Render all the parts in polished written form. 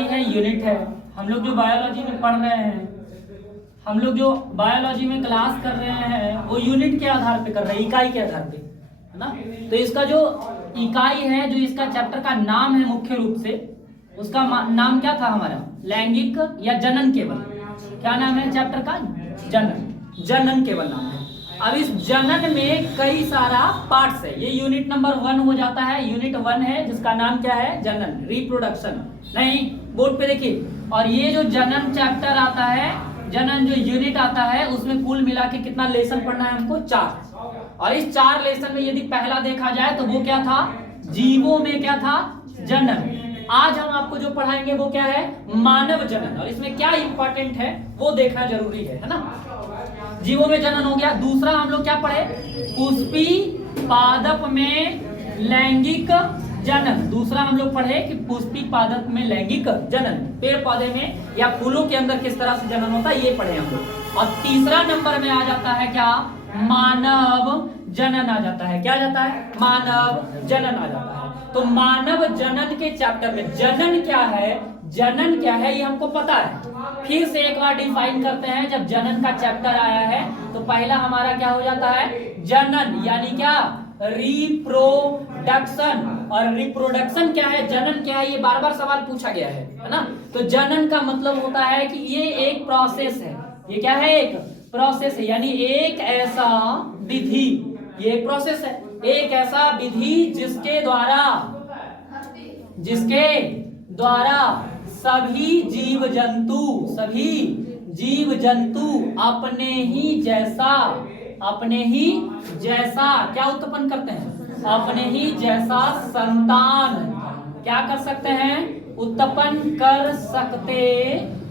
है, यूनिट है। हम लोग जो बायोलॉजी में पढ़ रहे हैं, हम लोग जो बायोलॉजी में क्लास कर रहे हैं, वो यूनिट के आधार पे कर रहे हैं, इकाई के आधार पे, है ना। तो इसका जो इकाई है, जो इसका चैप्टर का नाम है मुख्य रूप से, उसका नाम क्या था हमारा? लैंगिक या जनन केवल। क्या नाम है चैप्टर का? जनन। जनन केवल नाम है। अब इस जनन में कई सारा पार्ट्स है। ये यूनिट नंबर 1 हो जाता है। यूनिट 1 है जिसका नाम क्या है? जनन, रिप्रोडक्शन। नहीं, बोर्ड पे देखिए। और ये जो जनन चैप्टर आता है, जनन जो यूनिट आता है, उसमें कुल मिला के कितना लेसन पढ़ना है हमको? 4। और इस 4 लेसन में यदि पहला देखा जाए तो वो क्या था? जीवों में क्या था? जनन। आज हम आपको जो पढ़ाएंगे वो क्या है? मानव जनन। और इसमें क्या इंपॉर्टेंट है वो देखना जरूरी है ना। जीवों में जनन हो गया। दूसरा हम लोग क्या पढ़े? पुष्पी पादप में लैंगिक जनन। दूसरा हम लोग पढ़े कि पुष्पी पादप में लैंगिक जनन, पेड़ पौधे में या फूलों के अंदर किस तरह से जनन होता है, ये पढ़े हम लोग। और तीसरा नंबर में आ जाता है क्या? मानव जनन आ जाता है। क्या आ जाता है? मानव जनन आ जाता है। तो मानव जनन के चैप्टर में जनन क्या है, जनन क्या है, ये हमको पता है। फिर से एक बार डिफाइन करते हैं। जब जनन का चैप्टर आया है तो पहला हमारा क्या हो जाता है? जनन, यानी क्या? रिप्रोडक्शन। और रिप्रोडक्शन क्या है, जनन क्या है, ये बार बार सवाल पूछा गया है ना। तो जनन का मतलब होता है कि ये एक प्रोसेस है। ये क्या है? एक प्रोसेस है, यानी एक ऐसा विधि। ये एक प्रोसेस है, एक ऐसा विधि जिसके द्वारा सभी जीव जंतु अपने ही जैसा क्या उत्पन्न करते हैं? अपने ही जैसा संतान क्या कर सकते हैं? उत्पन्न कर सकते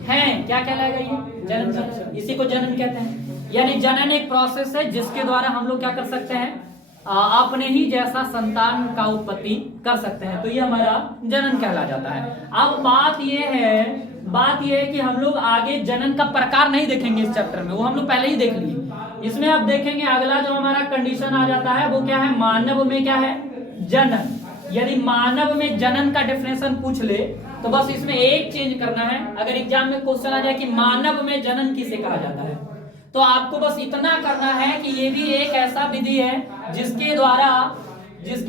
हैं। क्या कहलाएगा ये? जनन। इसी को जनन कहते हैं। यानी जनन एक प्रोसेस है जिसके द्वारा हम लोग क्या कर सकते हैं? अपने ही जैसा संतान का उत्पत्ति कर सकते हैं। तो ये हमारा जनन कहला जाता है। अब बात ये है कि हम लोग आगे जनन का प्रकार नहीं देखेंगे इस चैप्टर में, वो हम लोग पहले ही देख लिए। इसमें आप देखेंगे अगला जो हमारा कंडीशन आ जाता है वो क्या है? मानव में क्या है? जनन। यदि मानव में जनन का डेफिनेशन पूछ ले तो बस इसमें एक चेंज करना है। अगर एग्जाम में क्वेश्चन आ जाए कि मानव में जनन किसे कहा जाता है, तो आपको बस इतना करना है कि ये भी एक ऐसा विधि है जिसके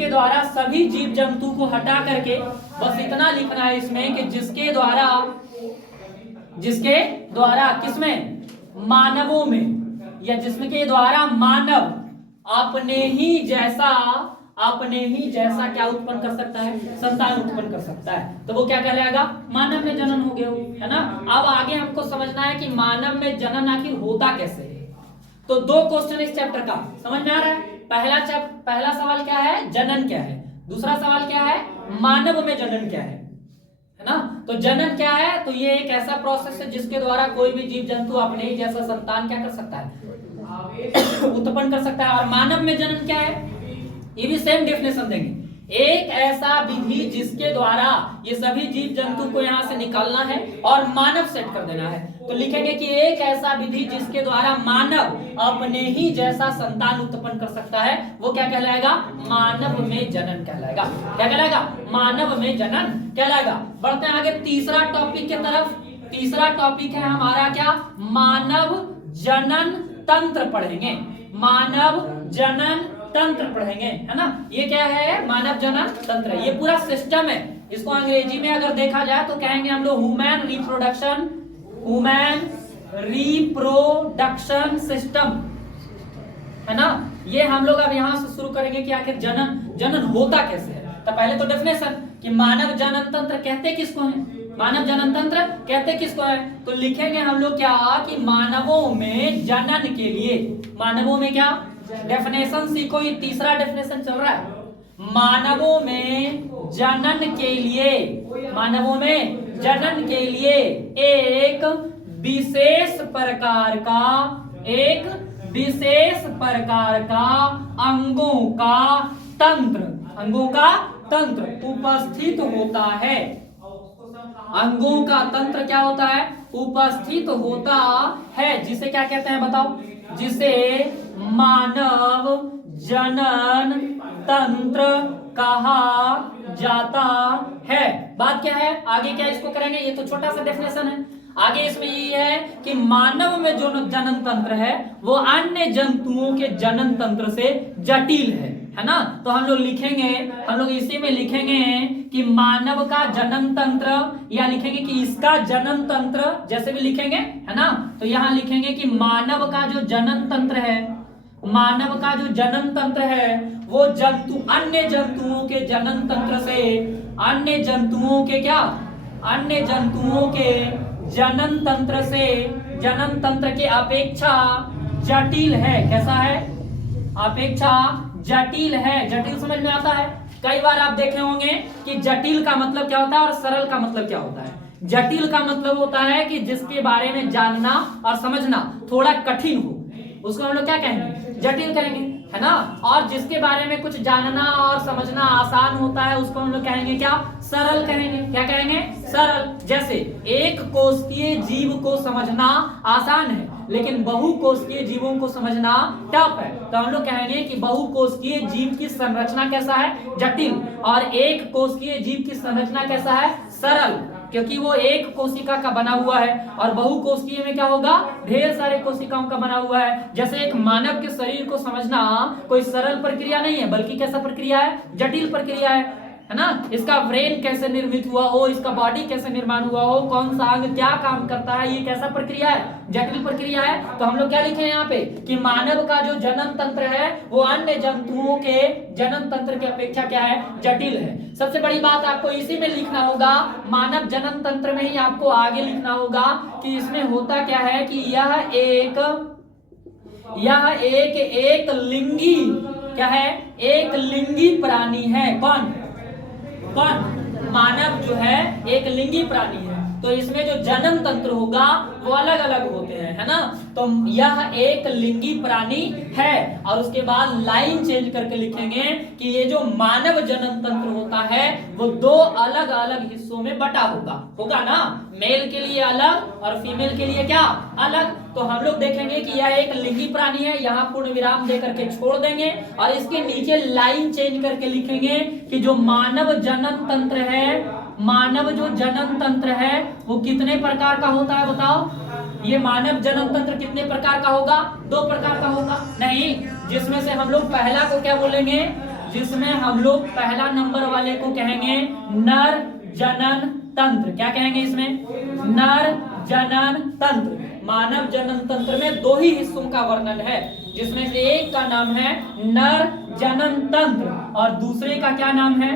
द्वारा सभी जीव जंतु को हटा करके बस इतना लिखना है इसमें कि जिसके द्वारा किसमें? मानवों में, या जिसमें के द्वारा मानव अपने ही जैसा क्या उत्पन्न कर सकता है? संतान उत्पन्न कर सकता है। तो वो क्या कहलाएगा? मानव में जनन हो गया, है ना। अब आगे हमको समझना है कि मानव में जनन आखिर होता कैसे है। तो 2 क्वेश्चन इस चैप्टर का समझ में आ रहा है। पहला सवाल क्या है? जनन क्या है। दूसरा सवाल क्या है? मानव में जनन क्या है ना। तो जनन क्या है? तो ये एक ऐसा प्रोसेस है जिसके द्वारा कोई भी जीव जंतु अपने ही जैसा संतान क्या कर सकता है? उत्पन्न कर सकता है। और मानव में जनन क्या है? ये भी सेम डेफिनेशन देंगे। एक ऐसा विधि जिसके द्वारा ये सभी जीव जंतु को यहाँ से निकालना है और मानव सेट कर देना है। तो लिखेंगे कि एक ऐसा विधि जिसके द्वारा मानव अपने ही जैसा संतान उत्पन्न कर सकता है, वो क्या कहलाएगा? मानव में जनन कहलाएगा। क्या कहलाएगा? मानव में जनन कहलाएगा। बढ़ते हैं आगे तीसरा टॉपिक की तरफ। तीसरा टॉपिक है हमारा क्या? मानव जनन तंत्र पढ़ेंगे। मानव जनन तंत्र पढ़ेंगे, है ना। ये क्या है? मानव जनन तंत्र। ये पूरा सिस्टम है। इसको अंग्रेजी में अगर देखा जाए तो कहेंगे हम लोग ह्यूमन रिप्रोडक्शन सिस्टम, है ना। ये हम लोग अब यहां से शुरू करेंगे कि आखिर जनन होता कैसे है। तो पहले तो डेफिनेशन कि मानव जनन तंत्र कहते किसको है? मानव जनन तंत्र कहते किसको है? तो लिखेंगे हम लोग क्या कि मानवों में जनन के लिए, मानवों में क्या? डेफिनेशन सीखो, ये तीसरा डेफिनेशन चल रहा है। मानवों में जनन के लिए एक विशेष प्रकार का अंगों का तंत्र उपस्थित होता है। अंगों का तंत्र क्या होता है? उपस्थित होता है। जिसे क्या कहते हैं बताओ? जिसे मानव जनन तंत्र कहा जाता है। बात क्या है, आगे क्या इसको करेंगे, ये तो छोटा सा डेफिनेशन है। आगे इसमें ये है कि मानव में जो जनन तंत्र है वो अन्य जंतुओं के जनन तंत्र से जटिल है ना। तो हम लोग लिखेंगे, हम लोग इसी में लिखेंगे कि मानव का जनन तंत्र, या लिखेंगे कि इसका जनन तंत्र, जैसे भी लिखेंगे है ना। तो यहां लिखेंगे कि मानव का जो जनन तंत्र है, मानव का जो जनन तंत्र है वो अन्य जंतुओं के जनन तंत्र से, अन्य जंतुओं के क्या, अन्य जंतुओं के जनन तंत्र से, जनन तंत्र के अपेक्षा जटिल है। कैसा है, अपेक्षा जटिल है। जटिल समझ में आता है। कई बार आप देखे होंगे कि जटिल का मतलब क्या होता है और सरल का मतलब क्या होता है। जटिल का मतलब होता है कि जिसके बारे में जानना और समझना थोड़ा कठिन हो, उसको हम लोग क्या कहेंगे, जटिल कहेंगे, है ना। और जिसके बारे में कुछ जानना और समझना आसान होता है उसको हम लोग कहेंगे क्या, सरल कहेंगे। क्या कहेंगे, सरल। जैसे एक कोशिकीय जीव को समझना आसान है लेकिन बहुकोशिकीय जीवों को समझना टफ है, तो हम लोग कहेंगे कि बहुकोशिकीय जीव की संरचना कैसा है, जटिल, और एक कोशिकीय जीव की संरचना कैसा है, सरल, क्योंकि वो एक कोशिका का बना हुआ है। और बहुकोशिकीय में क्या होगा, ढेर सारे कोशिकाओं का बना हुआ है। जैसे एक मानव के शरीर को समझना कोई सरल प्रक्रिया नहीं है, बल्कि कैसा प्रक्रिया है, जटिल प्रक्रिया है ना। इसका ब्रेन कैसे निर्मित हुआ हो, इसका बॉडी कैसे निर्माण हुआ हो, कौन सा अंग क्या काम करता है, ये कैसा प्रक्रिया है, जटिल प्रक्रिया है। तो हम लोग क्या लिखे यहाँ पे कि मानव का जो जनन तंत्र है वो अन्य जंतुओं के जनन तंत्र की अपेक्षा क्या है, जटिल है। सबसे बड़ी बात आपको इसी में लिखना होगा, मानव जनन तंत्र में ही आपको आगे लिखना होगा कि इसमें होता क्या है कि एक लिंगी, क्या है, एक लिंगी प्राणी है। कौन, मानव जो है एक लिंगी प्राणी है, तो इसमें जो जनन तंत्र होगा वो अलग अलग होते हैं, है ना। तो यह एक लिंगी प्राणी है, और उसके बाद लाइन चेंज करके लिखेंगे कि ये जो मानव जनन तंत्र होता है वो दो अलग अलग हिस्सों में बटा होगा ना, मेल के लिए अलग और फीमेल के लिए क्या, अलग। तो हम लोग देखेंगे कि यह एक लिंगी प्राणी है, यहाँ पूर्ण विराम दे करके छोड़ देंगे और इसके नीचे लाइन चेंज करके लिखेंगे कि जो मानव जनन तंत्र है, मानव जो जनन तंत्र है वो कितने प्रकार का होता है, बताओ। ये मानव जनन तंत्र कितने प्रकार का होगा, दो प्रकार का होगा। नहीं, जिसमें से हम लोग पहला को क्या बोलेंगे, जिसमें हम लोग पहला नंबर वाले को कहेंगे नर जनन तंत्र। क्या कहेंगे इसमें, नर जनन तंत्र। मानव जनन तंत्र में दो ही हिस्सों का वर्णन है, जिसमें से एक का नाम है नर जनन तंत्र और दूसरे का क्या नाम है,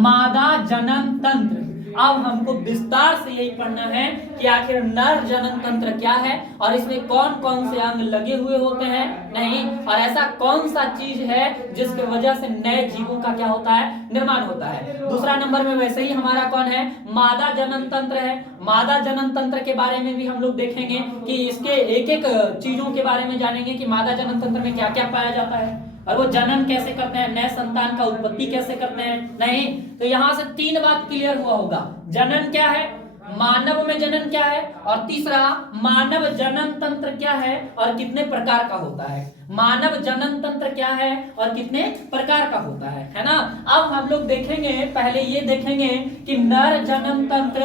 मादा जनन तंत्र। अब हमको विस्तार से यही पढ़ना है कि आखिर नर जनन तंत्र क्या है और इसमें कौन कौन से अंग लगे हुए होते हैं, नहीं, और ऐसा कौन सा चीज है जिसकी वजह से नए जीवों का क्या होता है, निर्माण होता है। दूसरा नंबर में वैसे ही हमारा कौन है, मादा जनन तंत्र है। मादा जनन तंत्र के बारे में भी हम लोग देखेंगे कि इसके एक एक चीजों के बारे में जानेंगे कि मादा जनन तंत्र में क्या क्या पाया जाता है और वो जनन कैसे करते हैं, नए संतान का उत्पत्ति कैसे करते हैं। नहीं, तो यहां से तीन बात क्लियर हुआ होगा, जनन क्या है, मानव में जनन क्या है, और तीसरा मानव जनन तंत्र क्या है और कितने प्रकार का होता है। मानव जनन तंत्र क्या है और कितने प्रकार का होता है ना। अब हम लोग देखेंगे, पहले ये देखेंगे कि नर जनन तंत्र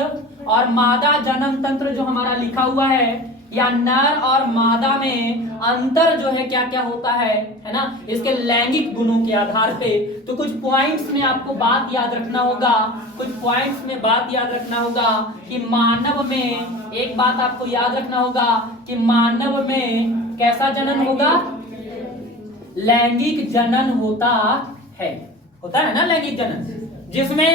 और मादा जनन तंत्र जो हमारा लिखा हुआ है, या नर और मादा में अंतर जो है क्या क्या होता है ना, इसके लैंगिक गुणों के आधार पे। तो कुछ पॉइंट्स में आपको बात याद रखना होगा, कुछ पॉइंट्स में बात याद रखना होगा कि मानव में, एक बात आपको याद रखना होगा कि मानव में कैसा जनन होगा, लैंगिक जनन होता है ना, लैंगिक जनन, जिसमें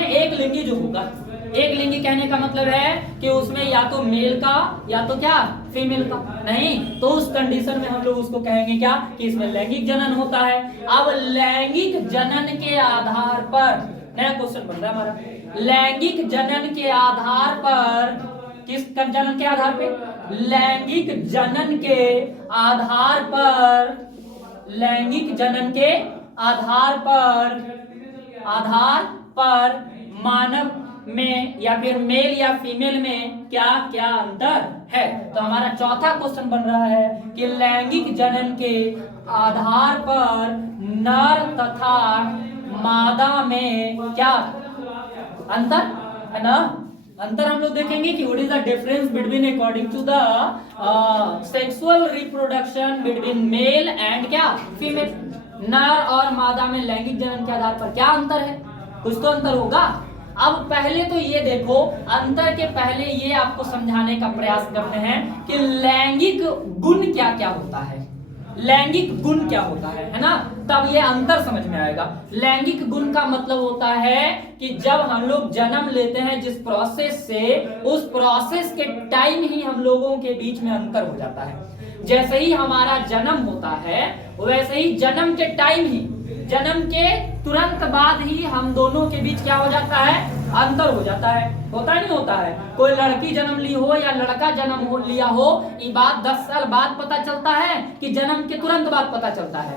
एक लिंगी जो होगा, एक लिंगी कहने का मतलब है कि उसमें या तो मेल का या तो क्या, फीमेल का। नहीं, तो उस कंडीशन में हम लोग उसको कहेंगे क्या, कि इसमें लैंगिक जनन होता है। अब लैंगिक जनन के आधार पर नया क्वेश्चन बन रहा है हमारा, लैंगिक जनन के आधार पर, किस जनन के आधार पे, लैंगिक जनन के आधार पर, लैंगिक जनन के आधार पर मानव में या फिर मेल या फीमेल में क्या क्या अंतर है। तो हमारा चौथा क्वेश्चन बन रहा है कि लैंगिक जनन के आधार पर नर तथा मादा में क्या अंतर है ना। अंतर हम लोग देखेंगे कि what is the difference between according to the sexual reproduction between male and क्या फीमेल। नर और मादा में लैंगिक जनन के आधार पर क्या अंतर है, कुछ तो अंतर होगा। अब पहले तो ये देखो, अंतर के पहले ये आपको समझाने का प्रयास करते हैं कि लैंगिक गुण क्या क्या होता है, लैंगिक गुण क्या होता है ना, तब ये अंतर समझ में आएगा। लैंगिक गुण का मतलब होता है कि जब हम लोग जन्म लेते हैं जिस प्रोसेस से, उस प्रोसेस के टाइम ही हम लोगों के बीच में अंतर हो जाता है। जैसे ही हमारा जन्म होता है वैसे ही जन्म के टाइम ही, जन्म के तुरंत बाद ही हम दोनों के बीच क्या हो जाता है, अंतर हो जाता है। होता नहीं होता है, कोई लड़की जन्म ली हो या लड़का जन्म हो लिया हो, ये बात 10 साल बाद पता चलता है कि जन्म के तुरंत बाद पता चलता है,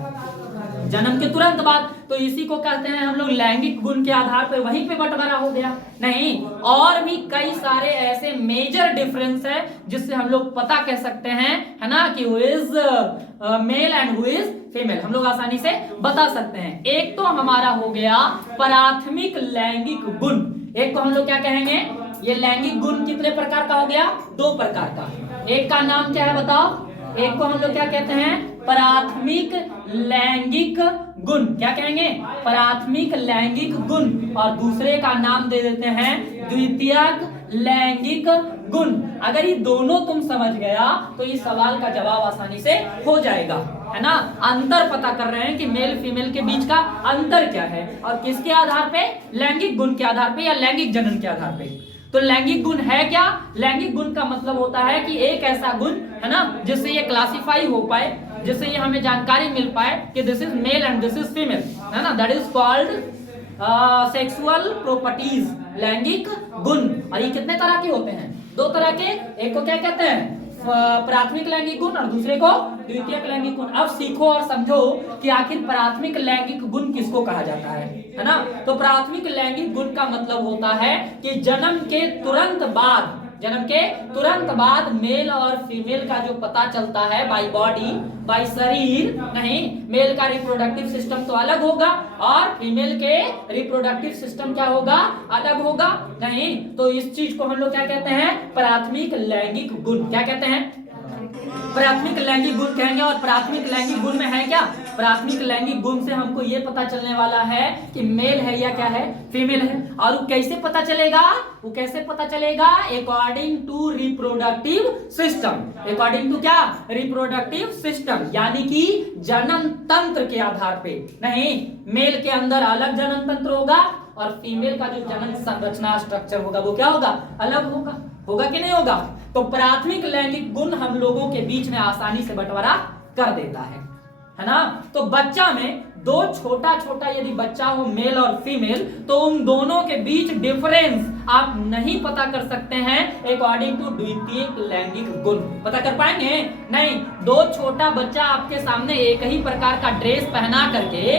जन्म के तुरंत बाद। तो इसी को कहते हैं हम लोग लैंगिक गुण के आधार पर वहीं पे बंटवारा हो गया। नहीं, और भी कई सारे ऐसे मेजर डिफरेंस है जिससे हम लोग पता कह सकते हैं है ना कि who is male and who is female, हम लोग आसानी से बता सकते हैं। एक तो हमारा हो गया प्राथमिक लैंगिक गुण, एक को हम लोग क्या कहेंगे, ये लैंगिक गुण कितने प्रकार का हो गया, 2 प्रकार का। एक का नाम क्या है बताओ, एक को हम लोग क्या कहते हैं, प्राथमिक लैंगिक गुण, क्या कहेंगे, प्राथमिक लैंगिक गुण, और दूसरे का नाम दे देते हैं द्वितीयक लैंगिक गुण। अगर ये दोनों तुम समझ गया तो इस सवाल का जवाब आसानी से हो जाएगा, है ना। अंतर पता कर रहे हैं कि मेल फीमेल के बीच का अंतर क्या है, और किसके आधार पे, लैंगिक गुण के आधार पे या लैंगिक जनन के आधार पे। तो लैंगिक गुण है क्या, लैंगिक गुण का मतलब होता है कि एक ऐसा गुण है ना जिससे ये क्लासिफाई हो पाए, जिससे ये हमें जानकारी मिल पाए कि this is male and this is female, है ना, that is called sexual properties, लैंगिक गुण। और ये कितने तरह के होते हैं, 2 तरह के, एक को क्या कहते हैं प्राथमिक लैंगिक गुण और दूसरे को द्वितीयक लैंगिक गुण। अब सीखो और समझो कि आखिर प्राथमिक लैंगिक गुण किसको कहा जाता है ना। तो प्राथमिक लैंगिक गुण का मतलब होता है कि जन्म के तुरंत बाद, जन्म के तुरंत बाद मेल और फीमेल का जो पता चलता है बाय बॉडी, बाय शरीर, नहीं, मेल का रिप्रोडक्टिव सिस्टम तो अलग होगा और फीमेल के रिप्रोडक्टिव सिस्टम क्या होगा, अलग होगा, नहीं। तो इस चीज को हम लोग क्या कहते हैं, प्राथमिक लैंगिक गुण, क्या कहते हैं, प्राथमिक लैंगिक गुण कहेंगे। और प्राथमिक लैंगिक गुण में है क्या, प्राथमिक लैंगिक गुण से हमको ये पता चलने वाला है कि मेल है या क्या है, फीमेल है। और वो कैसे पता चलेगा, वो कैसे पता चलेगा, अकॉर्डिंग टू रिप्रोडक्टिव सिस्टम, अकॉर्डिंग टू क्या, रिप्रोडक्टिव सिस्टम, यानी कि जनन तंत्र के आधार पे। नहीं, मेल के अंदर अलग जनन तंत्र होगा और फीमेल का जो जनन संरचना स्ट्रक्चर होगा वो क्या होगा, अलग होगा, होगा कि नहीं होगा। तो प्राथमिक लैंगिक गुण हम लोगों के बीच में आसानी से बंटवारा कर देता है ना। तो बच्चा में 2 छोटा छोटा यदि बच्चा हो मेल और फीमेल, तो उन दोनों के बीच डिफरेंस आप नहीं पता कर सकते हैं अकॉर्डिंग टू द्वितीयक लैंगिक गुण। पता कर पाएंगे नहीं, 2 छोटा बच्चा आपके सामने एक ही प्रकार का ड्रेस पहना करके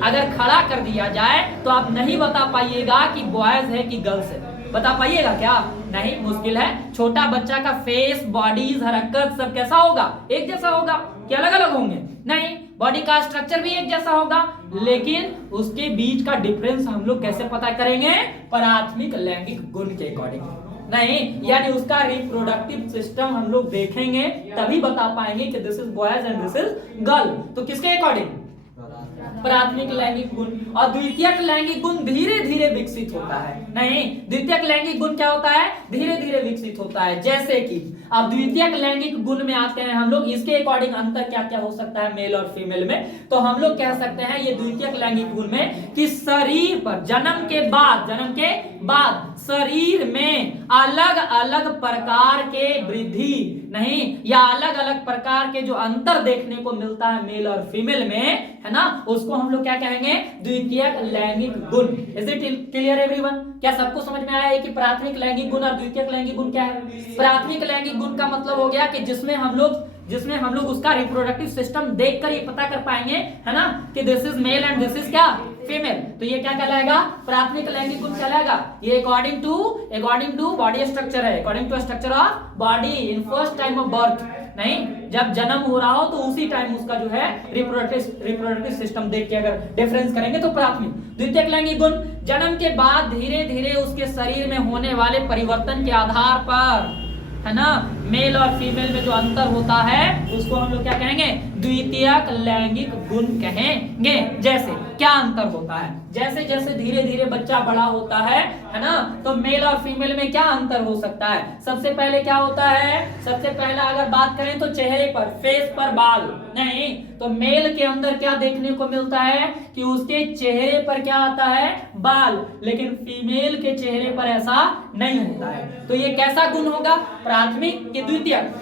अगर खड़ा कर दिया जाए तो आप नहीं बता पाइएगा कि बॉयज है कि गर्ल्स है, बता पाइएगा क्या, नहीं, मुश्किल है। छोटा बच्चा का फेस, बॉडीज, हरकत सब कैसा होगा, एक जैसा होगा कि अलग अलग होंगे, नहीं, बॉडी का स्ट्रक्चर भी एक जैसा होगा, लेकिन उसके बीच का डिफरेंस हम लोग कैसे पता करेंगे, प्राथमिक लैंगिक गुण के अकॉर्डिंग, नहीं, यानी उसका रिप्रोडक्टिव सिस्टम हम लोग देखेंगे तभी बता पाएंगे कि this is boys and this is girl. तो किसके अकॉर्डिंग, प्राथमिक लैंगिक गुण। और द्वितीयक लैंगिक गुण धीरे धीरे विकसित होता है, नहीं, द्वितीयक लैंगिक गुण क्या होता है, धीरे धीरे विकसित होता है। जैसे कि अब द्वितीयक लैंगिक गुण में आते हैं हम लोग, इसके अकॉर्डिंग अंतर क्या क्या हो सकता है मेल और फीमेल में। तो हम लोग कह सकते हैं ये द्वितीयक लैंगिक गुण में कि शरीर पर जन्म के बाद शरीर में अलग अलग प्रकार के वृद्धि, नहीं, या अलग अलग प्रकार के जो अंतर देखने को मिलता है मेल और फीमेल में, है ना, उसको हम लोग क्या कहेंगे, द्वितीयक लैंगिक गुण। इज इट क्लियर एवरीवन, क्या सबको समझ में आया है कि प्राथमिक लैंगिक गुण और द्वितीयक लैंगिक गुण क्या है। प्राथमिक लैंगिक गुण का मतलब हो गया कि जिसमें हम लोग उसका रिप्रोडक्टिव सिस्टम देखकर ये पता कर पाएंगे, है ना, कि this is male and this is क्या, फीमेल, तो ये क्या कहलाएगा? प्राथमिक लैंगिक गुण कहलाएगा। ये अकॉर्डिंग टू बॉडी स्ट्रक्चर है, according to structure of body in first time of birth. नहीं, जब जन्म हो रहा हो तो उसी टाइम उसका जो है रिप्रोडक्टिव सिस्टम देख के अगर डिफरेंस करेंगे तो प्राथमिक। द्वितीयक लैंगिक गुण, जन्म के बाद धीरे धीरे उसके शरीर में होने वाले परिवर्तन के आधार पर, है ना, मेल और फीमेल में जो अंतर होता है उसको हम लोग क्या कहेंगे? द्वितीयक लैंगिक गुण कहेंगे। जैसे क्या अंतर होता है? जैसे जैसे धीरे धीरे बच्चा बड़ा होता है ना, तो मेल और फीमेल में क्या अंतर हो सकता है? सबसे पहले क्या होता है? सबसे पहला अगर बात करें तो चेहरे पर, फेस पर बाल नहीं, तो मेल के अंदर क्या देखने को मिलता है कि उसके चेहरे पर क्या आता है? बाल। लेकिन फीमेल के चेहरे पर ऐसा नहीं होता है। तो ये कैसा गुण होगा? प्राथमिक कि द्वितीयक?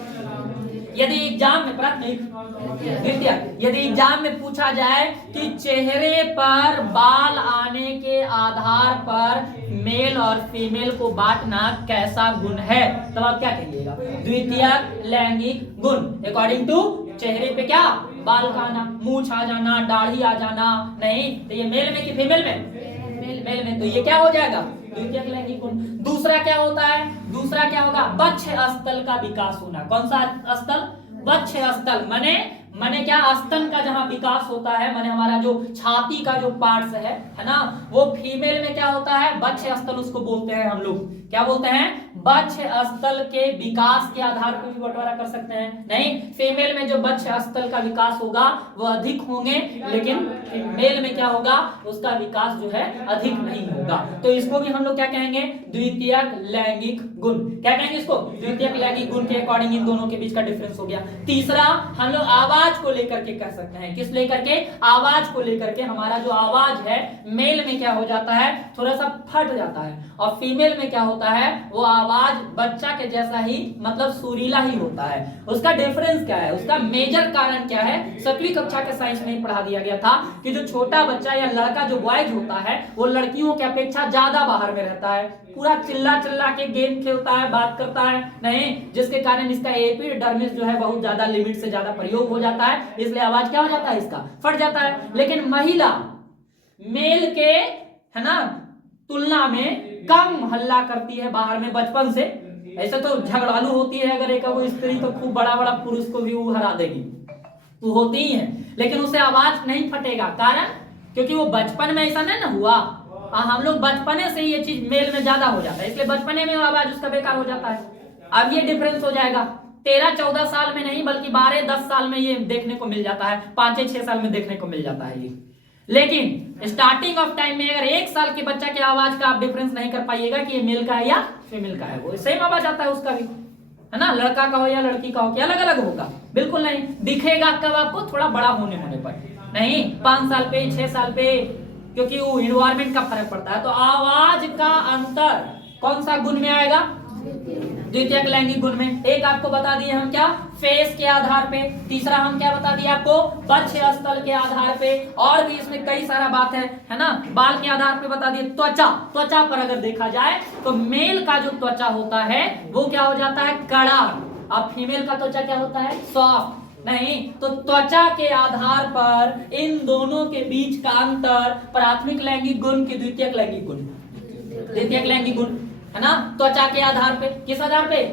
यदि एग्जाम में प्राथमिक, द्वितीयक। यदि एग्जाम में पूछा जाए कि चेहरे पर बाल आने के आधार पर मेल और फीमेल को बांटना कैसा गुण है, तब आप क्या कहिएगा? द्वितीयक लैंगिक गुण। अकॉर्डिंग टू चेहरे पे क्या? बाल का आना, मूंछ आ जाना, दाढ़ी आ जाना। नहीं, तो ये मेल में कि फीमेल में? मेल में, तो ये क्या हो जाएगा? द्वितीयक लैंगिक गुण। दूसरा क्या होता है? दूसरा क्या होगा? वक्ष स्थल का विकास होना। कौन सा स्थल? वक्ष स्थल। माने क्या? स्तन का जहां विकास होता है, माने हमारा जो छाती का जो पार्ट्स है ना, वो फीमेल में क्या होता है? वक्ष स्थल उसको बोलते हैं हम लोग। क्या बोलते हैं? वक्ष स्थल के विकास के आधार पर भी बंटवारा कर सकते हैं। नहीं, फीमेल में जो वक्ष स्थल का विकास होगा वो अधिक होंगे, लेकिन मेल में क्या होगा? उसका विकास जो है अधिक नहीं होगा। तो इसको भी हम लोग क्या कहेंगे? द्वितीयक लैंगिक गुण। क्या कहेंगे इसको? द्वितीयक लैंगिक गुण के अकॉर्डिंग इन दोनों के बीच का डिफरेंस हो गया। तीसरा, हम लोग आवाज को लेकर के कह सकते हैं। किस लेकर के? आवाज को लेकर के। हमारा जो आवाज है मेल में क्या हो जाता है? थोड़ा सा फट जाता है, और फीमेल में क्या होता है? वो आवाज बच्चा के जैसा ही, मतलब सुरीला ही होता है। उसका डिफरेंस क्या है? उसका मेजर कारण क्या है? 7वीं कक्षा के साइंस में पढ़ा दिया गया था कि जो छोटा बच्चा या लड़का जो बॉयज होता है वो लड़कियों की अपेक्षा ज्यादा बाहर में रहता है, पूरा चिल्ला चिल्ला के गेम खेलता है, बात करता है नहीं, जिसके कारण इसका एपिडर्मिस जो है बहुत ज्यादा लिमिट से ज्यादा प्रयोग हो जाता है, इसलिए आवाज क्या हो जाता है? इसका फट जाता है। लेकिन महिला मेल के, है ना, तुलना में कम हल्ला करती है बाहर में बचपन से। ऐसे तो झगड़ालू होती है, अगर एक स्त्री तो खूब बड़ा बड़ा पुरुष को भी वो हरा देगी, तो होती ही है, लेकिन उसे आवाज नहीं फटेगा। कारण क्योंकि वो बचपन में ऐसा नहीं ना हुआ। हम लोग बचपने से ये चीज मेल में ज्यादा हो जाता है, इसलिए बचपने में आवाज उसका बेकार हो जाता है। अब ये डिफरेंस हो जाएगा 13-14 साल में नहीं, बल्कि 12-10 साल में ये देखने को मिल जाता है, 5-6 साल में देखने को मिल जाता है ये। लेकिन स्टार्टिंग ऑफ टाइम में अगर 1 साल के बच्चा के आवाज का आप डिफरेंस नहीं कर पाइएगा कि ये मेल का है या फीमेल का है, वो सेम आवाज आता है उसका भी, है ना, लड़का का हो या लड़की का हो, कि अलग अलग होगा? बिल्कुल नहीं। दिखेगा कब आपको? थोड़ा बड़ा होने पर, नहीं 5 साल पे, 6 साल पे, क्योंकि वो एनवायरमेंट का फर्क पड़ता है। तो आवाज का अंतर कौन सा गुण में आएगा? द्वितीयक लैंगिक गुण में। एक आपको बता दिए हम क्या? फेस के आधार पे। तीसरा हम क्या बता दिए आपको? वक्ष स्थल के आधार पे। और भी इसमें कई सारा बात है ना, बाल के आधार पे बता दिए। त्वचा पर अगर देखा जाए तो मेल का जो त्वचा होता है वो क्या हो जाता है? कड़ा। अब फीमेल का त्वचा क्या होता है? सॉफ्ट। नहीं, तो त्वचा के आधार पर इन दोनों के बीच का अंतर प्राथमिक लैंगिक गुण की द्वितीयक लैंगिक गुण, द्वितीयक लैंगिक गुण, है ना, त्वचा के आधार पे। किस आधार पे?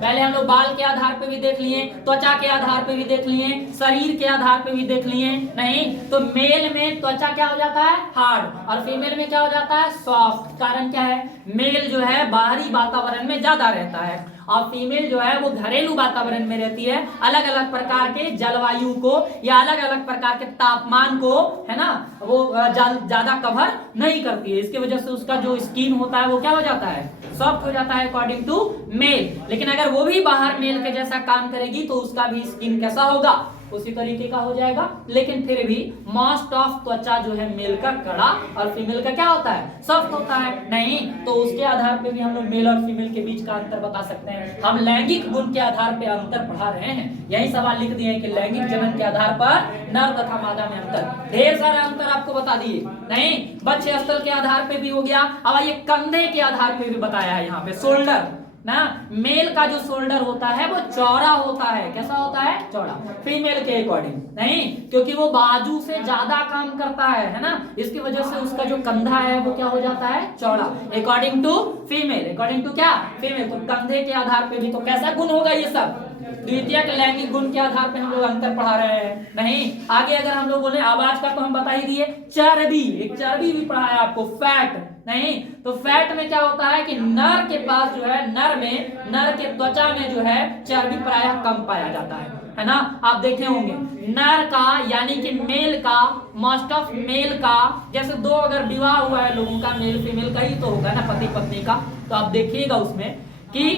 पहले हम लोग बाल के आधार पे भी देख लिए, त्वचा के आधार पे भी देख लिए, शरीर के आधार पे भी देख लिए। नहीं, तो मेल में त्वचा क्या हो जाता है? हार्ड, और फीमेल में क्या हो जाता है? सॉफ्ट। कारण क्या है? मेल जो है बाहरी वातावरण में ज्यादा रहता है, और फीमेल जो है वो घरेलू वातावरण में रहती है, अलग अलग प्रकार के जलवायु को या अलग अलग प्रकार के तापमान को, है ना, वो ज्यादा कवर नहीं करती है। इसकी वजह से उसका जो स्किन होता है वो क्या हो जाता है? सॉफ्ट हो जाता है अकॉर्डिंग टू मेल। लेकिन अगर वो भी बाहर मेल के जैसा काम करेगी तो उसका भी स्किन कैसा होगा? उसी तरीके का हो जाएगा। लेकिन फिर भी मोस्ट ऑफ त्वचा जो है मेल का कड़ा और फीमेल का क्या होता है? सॉफ्ट होता है। नहीं, तो उसके आधार पे भी हम लोग मेल और फीमेल के बीच का अंतर बता सकते हैं। हम लैंगिक गुण के आधार पे अंतर पढ़ा रहे हैं, यही सवाल लिख दिए कि लैंगिक जनन के आधार पर नर तथा मादा में अंतर। ढेर सारा अंतर आपको बता दिए। नहीं, वक्ष स्थल के आधार पे भी हो गया। अब ये कंधे के आधार पे भी बताया है यहाँ पे, शोल्डर, ना, मेल का जो शोल्डर होता है वो चौड़ा होता है। कैसा होता है? चौड़ा। फीमेल के अकॉर्डिंग नहीं, क्योंकि वो बाजू से ज्यादा काम करता है ना, इसकी वजह से उसका जो कंधा है वो क्या हो जाता है? चौड़ा। According to female, according to क्या? फीमेल। तो कंधे के आधार पे भी तो कैसा गुण होगा ये सब? द्वितीयक लैंगिक गुण के आधार पे हम लोग अंतर पढ़ा रहे हैं। नहीं, आगे अगर हम लोग बोले आवाज का तो हम बता ही दिए। चर्बी, एक चर्बी भी पढ़ाया आपको, फैट। नहीं, तो फैट में क्या होता है कि नर के पास जो है, नर के त्वचा में जो है चर्बी प्रायः कम पाया जाता है ना। आप देखे होंगे नर का यानी कि मेल का, मोस्ट ऑफ मेल का, जैसे दो अगर विवाह हुआ है लोगों का, मेल फीमेल का ही तो होगा ना, पति पत्नी का, तो आप देखिएगा उसमें कि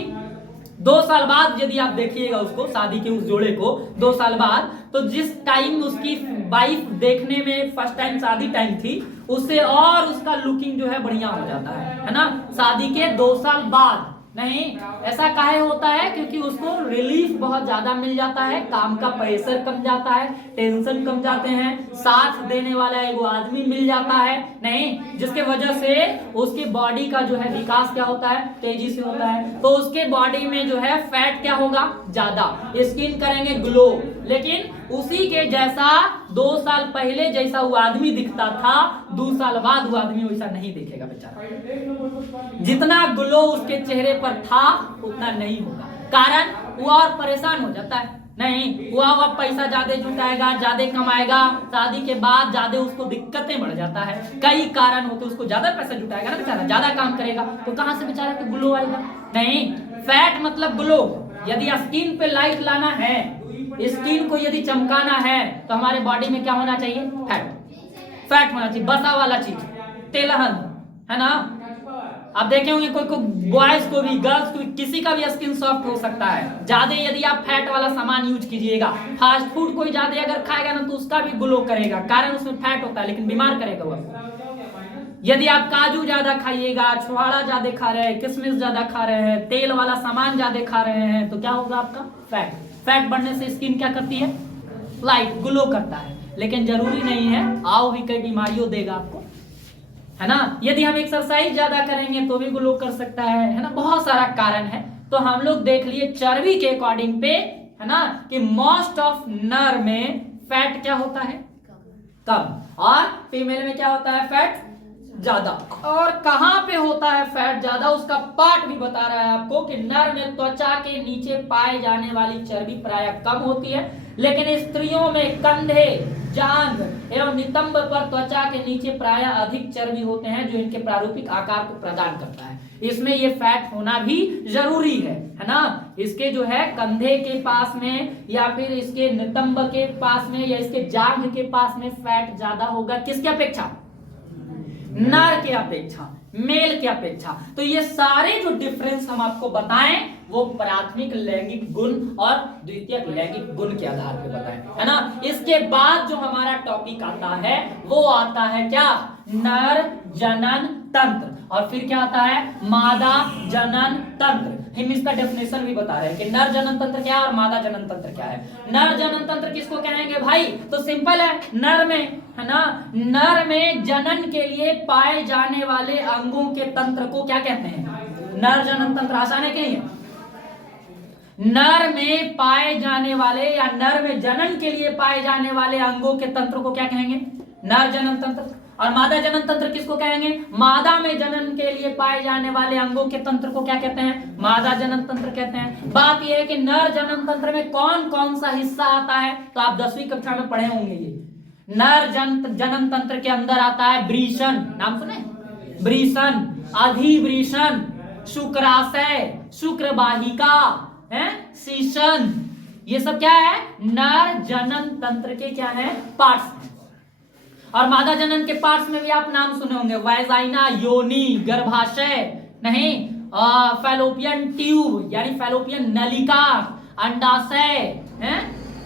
2 साल बाद यदि आप देखिएगा उसको, शादी के उस जोड़े को 2 साल बाद, तो जिस टाइम उसकी वाइफ देखने में फर्स्ट टाइम शादी टाइम थी, उससे और उसका लुकिंग जो है बढ़िया हो जाता है ना, शादी के 2 साल बाद। नहीं, ऐसा काहे होता है? क्योंकि उसको रिलीफ बहुत ज्यादा मिल जाता है, काम का प्रेशर कम जाता है, टेंशन कम जाते हैं, साथ देने वाला एक आदमी मिल जाता है। नहीं, जिसके वजह से उसकी बॉडी का जो है विकास क्या होता है? तेजी से होता है। तो उसके बॉडी में जो है फैट क्या होगा? ज्यादा, स्किन करेंगे ग्लो। लेकिन उसी के जैसा 2 साल पहले जैसा वो आदमी दिखता था, 2 साल बाद वो आदमी वैसा नहीं दिखेगा बेचारा। जितना ग्लो उसके चेहरे पर था उतना नहीं होगा। कारण वो और परेशान हो जाता है। नहीं, वो अब पैसा ज्यादा जुटाएगा, ज्यादा कमाएगा, शादी के बाद ज्यादा उसको दिक्कतें बढ़ जाता है, कई कारण होते, उसको ज्यादा पैसा जुटाएगा ना बेचारा, ज्यादा काम करेगा, तो कहां से बेचारा को ग्लो आएगा? नहीं, फैट मतलब ग्लो। यदि स्किन पे लाइट लाना है, स्किन को यदि चमकाना है, तो हमारे बॉडी में क्या होना चाहिए? फैट होना चाहिए, बसा वाला चीज, तेलहन, है ना। आप देखे होंगे कोई बॉयज को भी, गर्ल्स को भी, किसी का भी स्किन सॉफ्ट हो सकता है। ज्यादा यदि आप फैट वाला सामान यूज कीजिएगा, फास्ट फूड कोई ज्यादा अगर खाएगा ना, तो उसका भी ग्लो करेगा, कारण उसमें फैट होता है, लेकिन बीमार करेगा वो। यदि आप काजू ज्यादा खाइएगा, छुहाड़ा ज्यादा खा रहे हैं, किशमिश ज्यादा खा रहे हैं, तेल वाला सामान ज्यादा खा रहे हैं, तो क्या होगा आपका? फैट बढ़ने से स्किन क्या करती है? लाइट ग्लो करता है, लेकिन जरूरी नहीं है, आओ भी कई बीमारियों देगा आपको, है ना। यदि हम एक्सरसाइज ज्यादा करेंगे तो भी ग्लो कर सकता है ना, बहुत सारा कारण है। तो हम लोग देख लिए चर्बी के अकॉर्डिंग पे, है ना, कि मोस्ट ऑफ नर में फैट क्या होता है? कम, और फीमेल में क्या होता है? फैट ज्यादा। और कहां पे होता है फैट ज्यादा? उसका पार्ट भी बता रहा है आपको कि नर में त्वचा के नीचे पाए जाने वाली चर्बी प्रायः कम होती है, लेकिन स्त्रियों में कंधे, जांघ एवं नितंब पर त्वचा के नीचे प्रायः अधिक चर्बी होते हैं, जो इनके प्रारूपिक आकार को प्रदान करता है। इसमें ये फैट होना भी जरूरी है ना। इसके जो है कंधे के पास में, या फिर इसके नितंब के पास में, या इसके जांघ के पास में फैट ज्यादा होगा, किसके अपेक्षा? नर के अपेक्षा, मेल के अपेक्षा। तो ये सारे जो डिफरेंस हम आपको बताएं, वो प्राथमिक लैंगिक गुण और द्वितीयक लैंगिक गुण के आधार पे बताएं, है ना। इसके बाद जो हमारा टॉपिक आता है वो आता है क्या? नर जनन तंत्र। और फिर क्या आता है? मादा जनन तंत्र। हम इसका डेफिनेशन भी बता रहे हैं कि नर जनन तंत्र क्या है और मादा जनन तंत्र क्या है। नर जनन तंत्र किसको कहेंगे भाई? तो सिंपल है, नर में, है ना, नर में जनन के लिए पाए जाने वाले अंगों के तंत्र को क्या कहते हैं? नर जनन तंत्र। आसान है कि नहीं है? नर में पाए जाने वाले या नर में जनन के लिए पाए जाने वाले अंगों के तंत्र को क्या कहेंगे? नर जनन तंत्र। और मादा जनन तंत्र किसको कहेंगे? मादा में जनन के लिए पाए जाने वाले अंगों के तंत्र को क्या कहते हैं? मादा जनन तंत्र कहते हैं। बात यह है कि नर जनन तंत्र में कौन कौन सा हिस्सा आता है, तो आप 10वीं कक्षा में पढ़े होंगे। ये नर जनन तंत्र के अंदर आता है वृषण, नाम सुने? वृषण, अधिवृषण, शुक्राशय, शुक्रवाहिका, है, शीशन, ये सब क्या है? नर जनन तंत्र के क्या है? पार्ट्स हैं। और मादा जनन के पार्ट्स में भी आप नाम सुने होंगे, वाजाइना, योनि, गर्भाशय, नहीं, फैलोपियन ट्यूब यानी फैलोपियन नलिका, अंडाशय, हैं,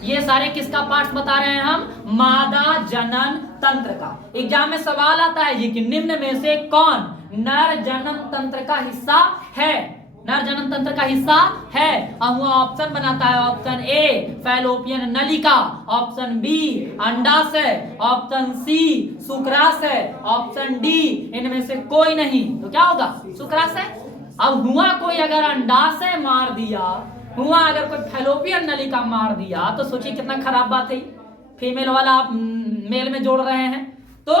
ये सारे किसका पार्ट्स बता रहे हैं हम? मादा जनन तंत्र का। एग्जाम में सवाल आता है जी कि निम्न में से कौन नर जनन तंत्र का हिस्सा है? नर जनन तंत्र का हिस्सा है, और वह ऑप्शन बनाता है। ऑप्शन ए फैलोपियन नलिका, ऑप्शन बी अंडाशय, ऑप्शन सी शुक्राशय, ऑप्शन डी इनमें से कोई नहीं। तो क्या होगा? शुक्राशय। अब हुआ कोई अगर अंडाशय मार दिया, हुआ अगर कोई फैलोपियन नलिका मार दिया, तो सोचिए कितना खराब बात है। फीमेल वाला आप मेल में जोड़ रहे हैं। तो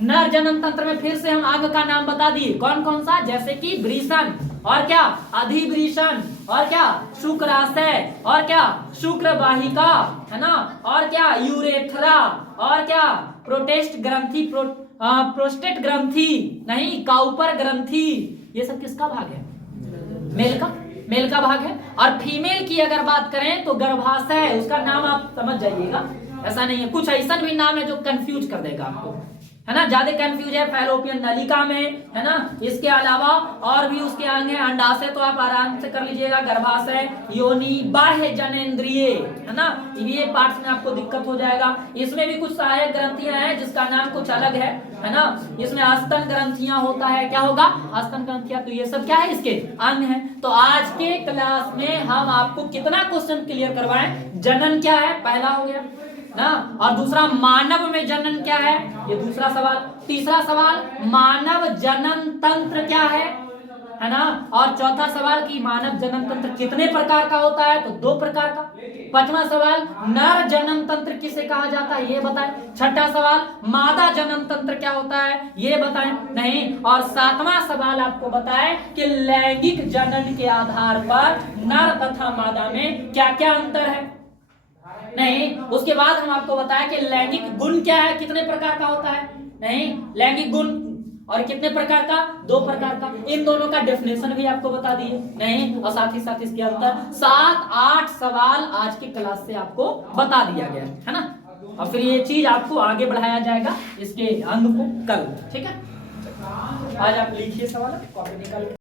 नर जनन तंत्र में फिर से हम अंग का नाम बता दिए, कौन कौन सा, जैसे कि वृषण, और क्या अधिवृषण, और क्या शुक्राशय, और क्या शुक्र वाहिका, है ना, और क्या यूरेथ्रा, और क्या प्रोटेस्ट ग्रंथि, प्रोस्टेट ग्रंथि, नहीं काउपर ग्रंथि। ये सब किसका भाग है? मेल का भाग है। और फीमेल की अगर बात करें तो गर्भाशय, उसका नाम आप समझ जाइएगा, ऐसा नहीं है, कुछ ऐसा भी नाम है जो कंफ्यूज कर देगा आपको, है ना, ज्यादा कंफ्यूज है फैलोपियन नलिका में, है ना। इसके अलावा और भी उसके अंग है, अंडाशय तो आप आराम से कर लीजिएगा, गर्भाशय, योनि, बाह्य जनेंद्रिय, है ना, ये पार्ट्स में आपको दिक्कत हो जाएगा। इसमें भी कुछ सहायक ग्रंथियां हैं जिसका नाम कुछ अलग है ना। इसमें स्तन ग्रंथियां होता है, क्या होगा, स्तन ग्रंथियां। तो ये सब क्या है, इसके अंग है। तो आज के क्लास में हम आपको कितना क्वेश्चन क्लियर करवाएं, जनन क्या है, पहला हो गया ना, और दूसरा मानव में जनन क्या है, ये दूसरा सवाल। तीसरा सवाल मानव जनन तंत्र क्या है ना, और चौथा सवाल कि मानव जनन तंत्र कितने प्रकार का होता है, तो 2 प्रकार का। पांचवा सवाल नर जनन तंत्र किसे कहा जाता है, ये बताएं। छठा सवाल मादा जनन तंत्र क्या होता है, ये बताएं, नहीं। और 7वां सवाल आपको बताएं कि लैंगिक जनन के आधार पर नर तथा मादा में क्या क्या अंतर है, नहीं। उसके बाद हम आपको बताया कि लैंगिक गुण क्या है, कितने प्रकार का होता है, नहीं, लैंगिक गुण और कितने प्रकार का, 2 प्रकार का। इन दोनों का डेफिनेशन भी आपको बता दिए, नहीं, और साथ ही साथ इसके अंतर 7-8 सवाल आज की क्लास से आपको बता दिया गया है ना। और फिर ये चीज आपको आगे बढ़ाया जाएगा इसके अंग को कल, ठीक है। आज आप लिखिए सवाल, कॉपी निकाल।